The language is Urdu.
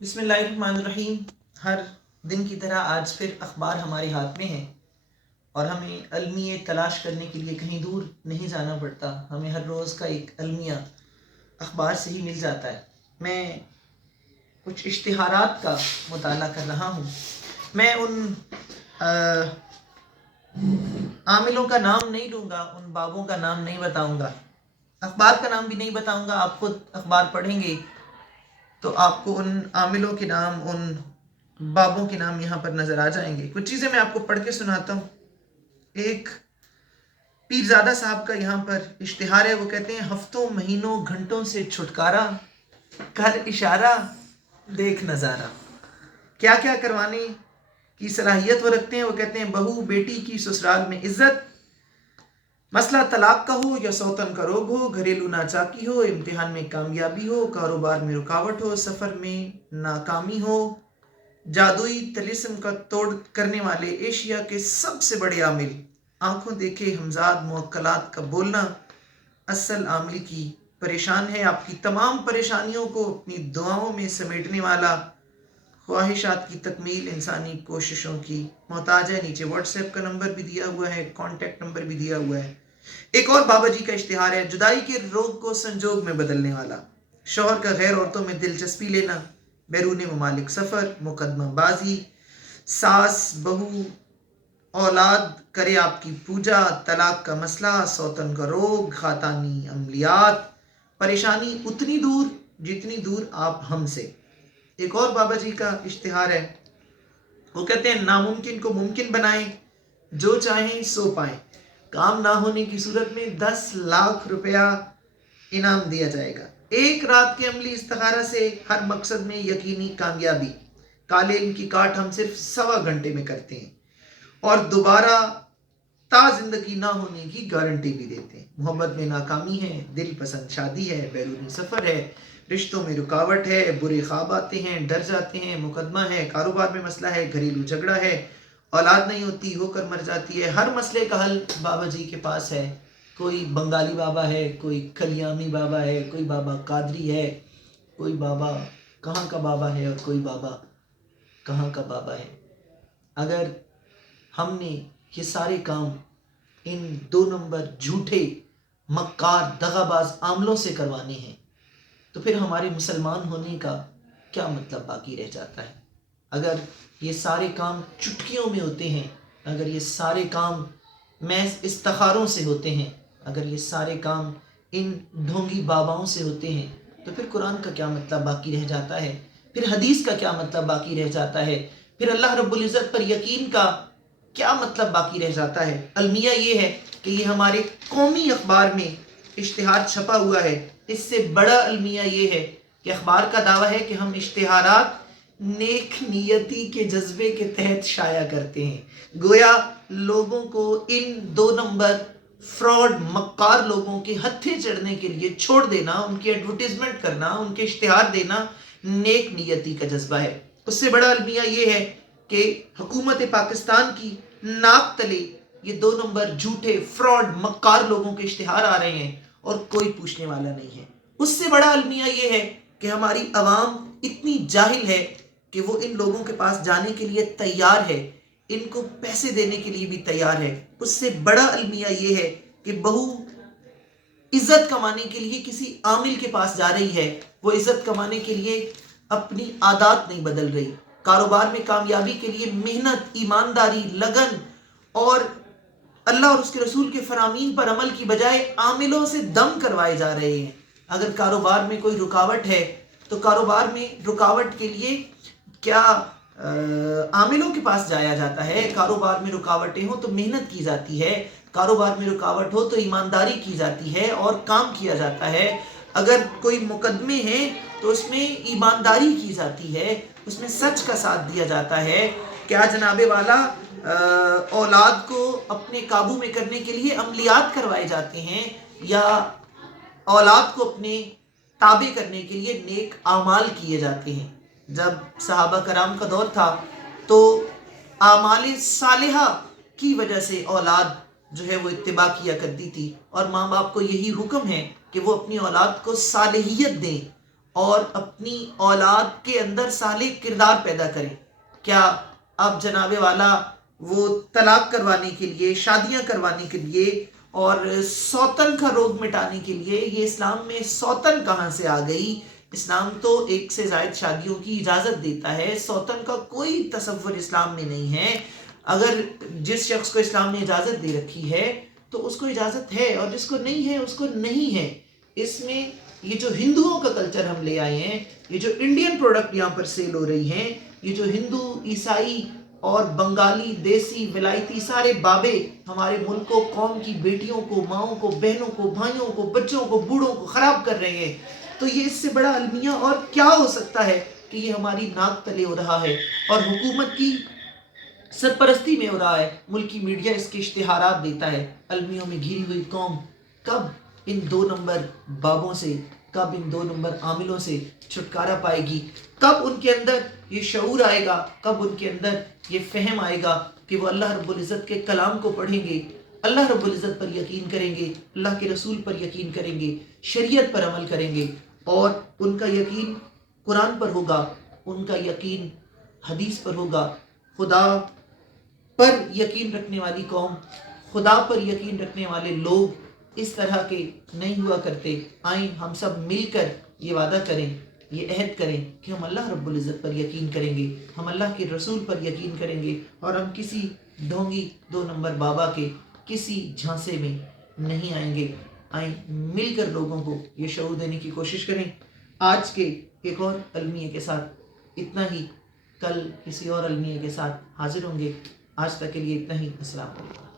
بسم اللہ الرحمن الرحیم۔ ہر دن کی طرح آج پھر اخبار ہمارے ہاتھ میں ہیں اور ہمیں المیہ تلاش کرنے کے لیے کہیں دور نہیں جانا پڑتا۔ ہمیں ہر روز کا ایک المیہ اخبار سے ہی مل جاتا ہے۔ میں کچھ اشتہارات کا مطالعہ کر رہا ہوں۔ میں ان عاملوں کا نام نہیں لوں گا، ان بابوں کا نام نہیں بتاؤں گا، اخبار کا نام بھی نہیں بتاؤں گا۔ آپ خود اخبار پڑھیں گے تو آپ کو ان عاملوں کے نام، ان بابوں کے نام یہاں پر نظر آ جائیں گے۔ کچھ چیزیں میں آپ کو پڑھ کے سناتا ہوں۔ ایک پیرزادہ صاحب کا یہاں پر اشتہار ہے، وہ کہتے ہیں ہفتوں مہینوں گھنٹوں سے چھٹکارا، کر اشارہ دیکھ نظارہ۔ کیا کیا کروانے کی صلاحیت وہ رکھتے ہیں؟ وہ کہتے ہیں بہو بیٹی کی سسرال میں عزت، مسئلہ طلاق کا ہو یا سوتن کا روگ ہو، گھریلو ناچاکی ہو، امتحان میں کامیابی ہو، کاروبار میں رکاوٹ ہو، سفر میں ناکامی ہو، جادوئی طلسم کا توڑ کرنے والے ایشیا کے سب سے بڑے عامل، آنکھوں دیکھے ہمزاد موکلات کا بولنا اصل عامل کی پریشان ہے، آپ کی تمام پریشانیوں کو اپنی دعاؤں میں سمیٹنے والا، خواہشات کی تکمیل انسانی کوششوں کی محتاج ہے۔ نیچے واٹس ایپ کا نمبر بھی دیا ہوا ہے، کانٹیکٹ نمبر بھی دیا ہوا ہے۔ ایک اور بابا جی کا اشتہار ہے، جدائی کے روگ کو سنجوگ میں بدلنے والا، شوہر کا غیر عورتوں میں دلچسپی لینا، بیرون ممالک سفر، مقدمہ بازی، ساس بہو اولاد کرے آپ کی پوجا، طلاق کا مسئلہ، سوتن کا روگ، خاتانی عملیات، پریشانی اتنی دور جتنی دور آپ ہم سے۔ ایک اور بابا جی کا اشتہار ہے، وہ کہتے ہیں ناممکن کو ممکن بنائیں، جو چاہیں سو پائیں، کام نہ ہونے کی صورت میں 10 لاکھ روپیہ انعام دیا جائے گا، ایک رات کے عملی استخارہ سے ہر مقصد میں یقینی کامیابی، کالے علم کی کاٹ ہم صرف 1.25 گھنٹے میں کرتے ہیں اور دوبارہ تا زندگی نہ ہونے کی گارنٹی بھی دیتے ہیں۔ محبت میں ناکامی ہے، دل پسند شادی ہے، بیرونی سفر ہے، رشتوں میں رکاوٹ ہے، برے خواب آتے ہیں، ڈر جاتے ہیں، مقدمہ ہے، کاروبار میں مسئلہ ہے، گھریلو جھگڑا ہے، اولاد نہیں ہوتی، ہو کر مر جاتی ہے۔ ہر مسئلے کا حل بابا جی کے پاس ہے۔ کوئی بنگالی بابا ہے، کوئی کلیامی بابا ہے، کوئی بابا قادری ہے، کوئی بابا کہاں کا بابا ہے اور کوئی بابا کہاں کا بابا ہے۔ اگر ہم نے یہ سارے کام ان 2 نمبر جھوٹے مکار دغا باز عاملوں سے کروانے ہیں تو پھر ہمارے مسلمان ہونے کا کیا مطلب باقی رہ جاتا ہے؟ اگر یہ سارے کام چٹکیوں میں ہوتے ہیں، اگر یہ سارے کام محض استخاروں سے ہوتے ہیں، اگر یہ سارے کام ان ڈھونگی باباؤں سے ہوتے ہیں تو پھر قرآن کا کیا مطلب باقی رہ جاتا ہے؟ پھر حدیث کا کیا مطلب باقی رہ جاتا ہے؟ پھر اللہ رب العزت پر یقین کا کیا مطلب باقی رہ جاتا ہے؟ المیہ یہ ہے کہ یہ ہمارے قومی اخبار میں اشتہار چھپا ہوا ہے۔ اس سے بڑا المیہ یہ ہے کہ اخبار کا دعویٰ ہے کہ ہم اشتہارات نیک نیتی کے جذبے کے تحت شائع کرتے ہیں، گویا لوگوں کو ان 2 نمبر فراڈ مکار لوگوں کے ہتھے چڑھنے کے لیے چھوڑ دینا، ان کی ایڈورٹیزمنٹ کرنا، ان کے اشتہار دینا نیک نیتی کا جذبہ ہے۔ اس سے بڑا المیہ یہ ہے کہ حکومت پاکستان کی ناک تلے یہ 2 نمبر جھوٹے فراڈ مکار لوگوں کے اشتہار آ رہے ہیں اور کوئی پوچھنے والا نہیں ہے۔ اس سے بڑا المیہ یہ ہے کہ ہماری عوام اتنی جاہل ہے کہ وہ ان لوگوں کے پاس جانے کے لیے تیار ہے، ان کو پیسے دینے کے لیے بھی تیار ہے۔ اس سے بڑا المیہ یہ ہے کہ بہو عزت کمانے کے لیے کسی عامل کے پاس جا رہی ہے، وہ عزت کمانے کے لیے اپنی عادات نہیں بدل رہی، کاروبار میں کامیابی کے لیے محنت، ایمانداری، لگن اور اللہ اور اس کے رسول کے فرامین پر عمل کی بجائے عاملوں سے دم کروائے جا رہے ہیں۔ اگر کاروبار میں کوئی رکاوٹ ہے تو کاروبار میں رکاوٹ کے لیے کیا عاملوں کے پاس جایا جاتا ہے؟ کاروبار میں رکاوٹیں ہوں تو محنت کی جاتی ہے، کاروبار میں رکاوٹ ہو تو ایمانداری کی جاتی ہے اور کام کیا جاتا ہے۔ اگر کوئی مقدمے ہیں تو اس میں ایمانداری کی جاتی ہے، اس میں سچ کا ساتھ دیا جاتا ہے۔ کیا جناب والا اولاد کو اپنے قابو میں کرنے کے لیے عملیات کروائے جاتے ہیں یا اولاد کو اپنے تابع کرنے کے لیے نیک اعمال کیے جاتے ہیں؟ جب صحابہ کرام کا دور تھا تو اعمال صالحہ کی وجہ سے اولاد جو ہے وہ اتباع کیا کرتی تھی، اور ماں باپ کو یہی حکم ہے کہ وہ اپنی اولاد کو صالحیت دیں اور اپنی اولاد کے اندر صالح کردار پیدا کریں. کیا اب جناب والا وہ طلاق کروانے کے لیے، شادیاں کروانے کے لیے اور سوتن کا روگ مٹانے کے لیے، یہ اسلام میں سوتن کہاں سے آ گئی؟ اسلام تو ایک سے زائد شادیوں کی اجازت دیتا ہے، سوتن کا کوئی تصور اسلام میں نہیں ہے. اگر جس شخص کو اسلام نے اجازت دے رکھی ہے تو اس کو اجازت ہے، اور جس کو نہیں ہے اس کو نہیں ہے. اس میں یہ جو ہندوؤں کا کلچر ہم لے آئے ہیں، یہ جو انڈین پروڈکٹ یہاں پر سیل ہو رہی ہیں، یہ جو ہندو، عیسائی اور بنگالی، دیسی، ولایتی سارے بابے ہمارے ملک کو، قوم کی بیٹیوں کو، ماؤں کو، بہنوں کو، بھائیوں کو، بچوں کو، بوڑھوں کو خراب کر رہے ہیں، تو یہ اس سے بڑا المیہ اور کیا ہو سکتا ہے کہ یہ ہماری ناک تلے ہو رہا ہے اور حکومت کی سرپرستی میں ہو رہا ہے. ملکی میڈیا اس کے اشتہارات دیتا ہے. المیوں میں گھری ہوئی قوم کب ان 2 نمبر بابوں سے، کب ان 2 نمبر عاملوں سے چھٹکارا پائے گی؟ کب ان کے اندر یہ شعور آئے گا؟ کب ان کے اندر یہ فہم آئے گا کہ وہ اللہ رب العزت کے کلام کو پڑھیں گے، اللہ رب العزت پر یقین کریں گے، اللہ کے رسول پر یقین کریں گے، شریعت پر عمل کریں گے، اور ان کا یقین قرآن پر ہوگا، ان کا یقین حدیث پر ہوگا. خدا پر یقین رکھنے والی قوم، خدا پر یقین رکھنے والے لوگ اس طرح کے نہیں ہوا کرتے. آئیں ہم سب مل کر یہ وعدہ کریں، یہ عہد کریں کہ ہم اللہ رب العزت پر یقین کریں گے، ہم اللہ کے رسول پر یقین کریں گے، اور ہم کسی ڈھونگی 2 نمبر بابا کے کسی جھانسے میں نہیں آئیں گے. آئیں مل کر لوگوں کو یہ شعور دینے کی کوشش کریں. آج کے ایک اور المیہ کے ساتھ اتنا ہی. کل کسی اور المیہ کے ساتھ حاضر ہوں گے. آج تک کے لیے اتنا ہی. السلام علیکم.